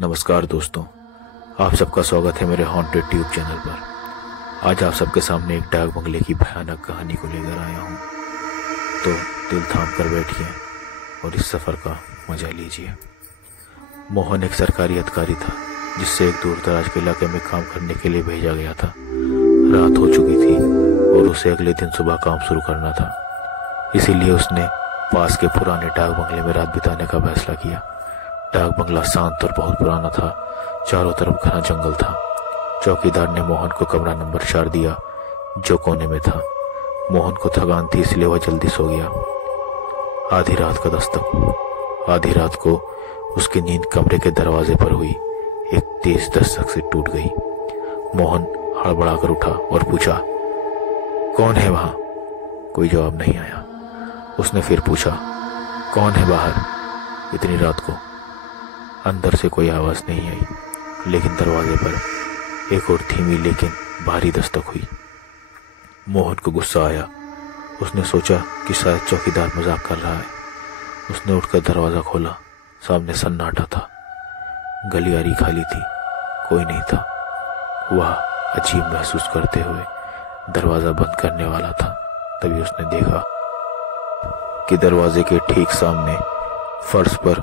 नमस्कार दोस्तों, आप सबका स्वागत है मेरे हॉन्टेड ट्यूब चैनल पर। आज आप सबके सामने एक डाक बंगले की भयानक कहानी को लेकर आया हूँ, तो दिल थाम कर बैठिए और इस सफ़र का मजा लीजिए। मोहन एक सरकारी अधिकारी था जिससे एक दूर दराज के इलाके में काम करने के लिए भेजा गया था। रात हो चुकी थी और उसे अगले दिन सुबह काम शुरू करना था, इसीलिए उसने पास के पुराने डाक बंगले में रात बिताने का फैसला किया। डाक बंगला शांत और बहुत पुराना था, चारों तरफ घना जंगल था। चौकीदार ने मोहन को कमरा नंबर 4 दिया जो कोने में था। मोहन को थकान थी इसलिए वह जल्दी सो गया। आधी रात का दस्तक। आधी रात को उसकी नींद कमरे के दरवाजे पर हुई। एक तेज दस्तक से टूट गई। मोहन हड़बड़ाकर उठा और पूछा, कौन है वहां? कोई जवाब नहीं आया। उसने फिर पूछा, कौन है बाहर इतनी रात को? अंदर से कोई आवाज नहीं आई, लेकिन दरवाजे पर एक और धीमी लेकिन भारी दस्तक हुई। मोहन को गुस्सा आया। उसने सोचा कि शायद चौकीदार मजाक कर रहा है। उसने उठकर दरवाजा खोला। सामने सन्नाटा था। गलियारी खाली थी, कोई नहीं था। वह अजीब महसूस करते हुए दरवाजा बंद करने वाला था, तभी उसने देखा कि दरवाजे के ठीक सामने फर्श पर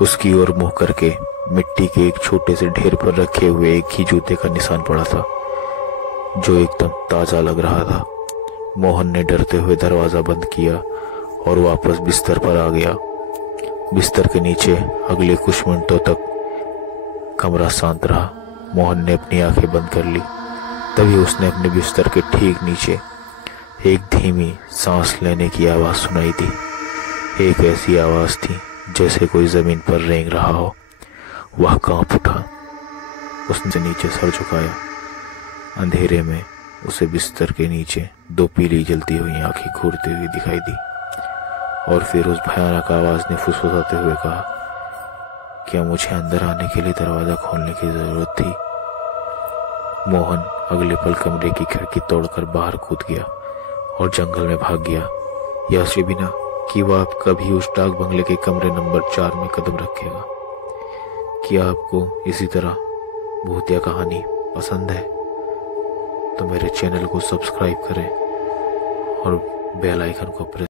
उसकी ओर मुंह करके मिट्टी के एक छोटे से ढेर पर रखे हुए एक ही जूते का निशान पड़ा था, जो एकदम ताजा लग रहा था। मोहन ने डरते हुए दरवाजा बंद किया और वापस बिस्तर पर आ गया। बिस्तर के नीचे अगले कुछ मिनटों तक कमरा शांत रहा। मोहन ने अपनी आंखें बंद कर ली। तभी उसने अपने बिस्तर के ठीक नीचे एक धीमी सांस लेने की आवाज सुनाई दी। एक ऐसी आवाज थी जैसे कोई जमीन पर रेंग रहा हो। वह कांप उठा। उसने नीचे सर झुकाया। अंधेरे में उसे बिस्तर के नीचे 2 पीली जलती हुई आंखें घूरती हुई दिखाई दी। और फिर उस भयानक आवाज ने फुसफुसाते हुए कहा, क्या मुझे अंदर आने के लिए दरवाजा खोलने की जरूरत थी? मोहन अगले पल कमरे की खिड़की तोड़कर बाहर कूद गया और जंगल में भाग गया, यह सोचे बिना कि वह आप कभी उस डाक बंगले के कमरे नंबर 4 में कदम रखेगा। क्या आपको इसी तरह भूतिया कहानी पसंद है तो मेरे चैनल को सब्सक्राइब करें और बेल आइकन को प्रेस